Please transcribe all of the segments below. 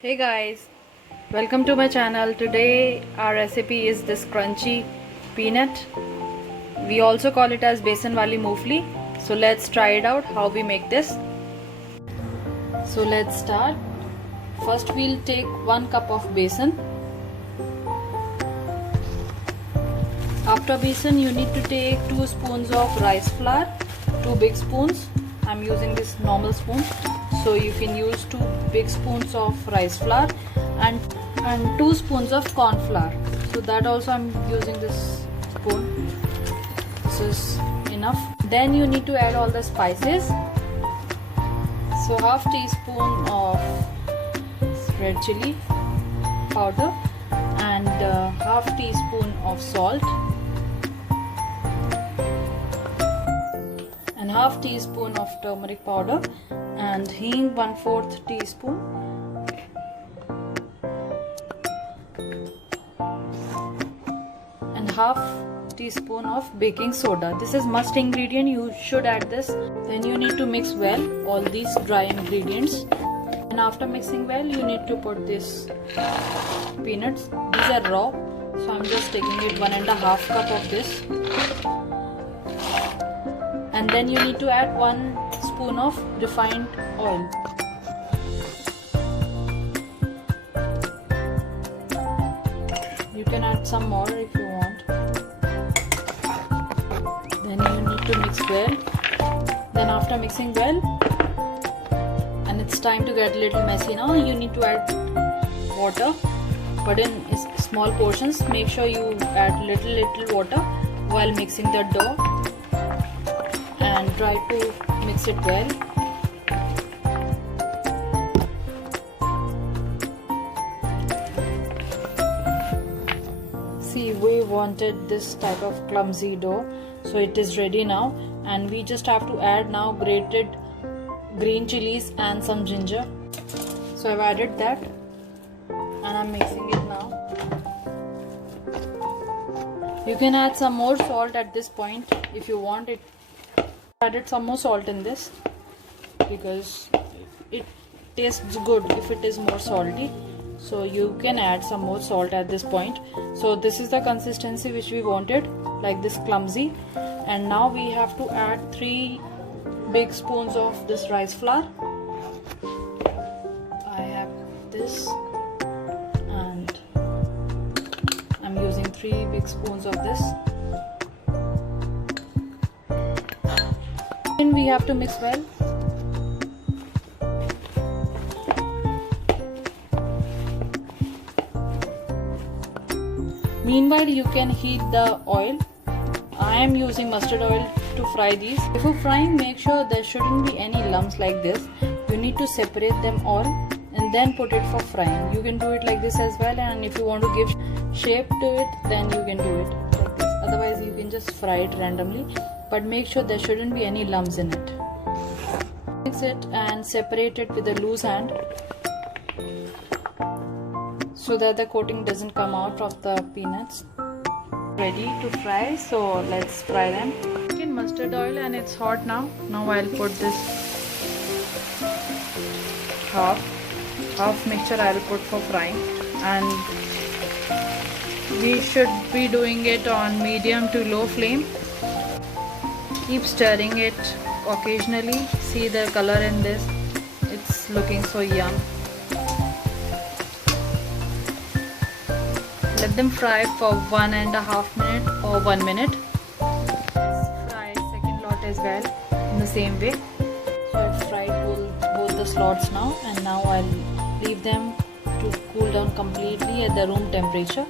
Hey guys, welcome to my channel. Today our recipe is this crunchy peanut. We also call it as besan wali moofli. So let's try it out how we make this. So let's start. First we'll take 1 cup of besan. After besan you need to take 2 spoons of rice flour, 2 big spoons. I'm using this normal spoon. So you can use 2 big spoons of rice flour and 2 spoons of corn flour. So that also I'm using this spoon. This is enough. Then you need to add all the spices. So half teaspoon of red chili powder and half teaspoon of salt and half teaspoon of turmeric powder and hing 1/4 teaspoon and half teaspoon of baking soda. This is must ingredient, you should add this. Then you need to mix well all these dry ingredients, and after mixing well you need to put this peanuts. These are raw, so I'm just taking it 1.5 cup of this, and then you need to add 1 spoon of refined oil. You can add some more if you want. Then you need to mix well. Then after mixing well, and it's time to get a little messy now, you need to add water, but in small portions. Make sure you add little water while mixing the dough and try to mix it well. See, we wanted this type of clumsy dough, so it is ready now, and we just have to add now grated green chilies and some ginger. So I've added that and I'm mixing it now. You can add some more salt at this point if you want it. Added some more salt in this because it tastes good if it is more salty, so you can add some more salt at this point. So this is the consistency which we wanted, like this clumsy. And now we have to add 3 big spoons of this rice flour. I have this and I'm using 3 big spoons of this. And we have to mix well. Meanwhile, you can heat the oil. I am using mustard oil to fry these. Before frying, make sure there shouldn't be any lumps like this. You need to separate them all and then put it for frying. You can do it like this as well, and if you want to give shape to it, then you can do it like this. Otherwise, you can just fry it randomly. But make sure there shouldn't be any lumps in it. Mix it and separate it with a loose hand so that the coating doesn't come out of the peanuts. Ready to fry, so let's fry them. In mustard oil and it's hot now. Now I'll put this half mixture I'll put for frying, and we should be doing it on medium to low flame. Keep stirring it occasionally. See the color in this, it's looking so yum. Let them fry for 1.5 minutes or 1 minute. Fry second lot as well in the same way. So I've fried both the slots now, and now I'll leave them to cool down completely at the room temperature.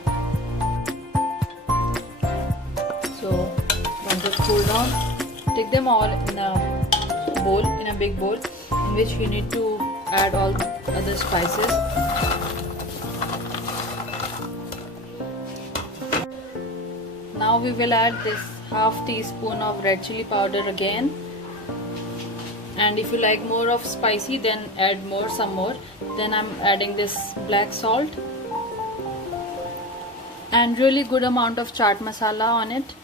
So once it's cooled down, take them all in a bowl, in a big bowl, in which you need to add all other spices. Now we will add this half teaspoon of red chili powder again, and if you like more of spicy, then add some more. Then I'm adding this black salt and really good amount of chaat masala on it.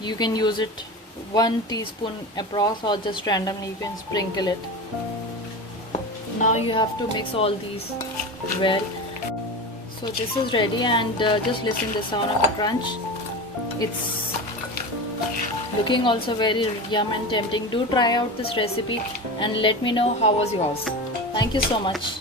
You can use it 1 teaspoon approx, or just randomly you can sprinkle it. Now you have to mix all these well. So this is ready, and just listen the sound of the crunch. It's looking also very yum and tempting. Do try out this recipe and let me know how was yours. Thank you so much.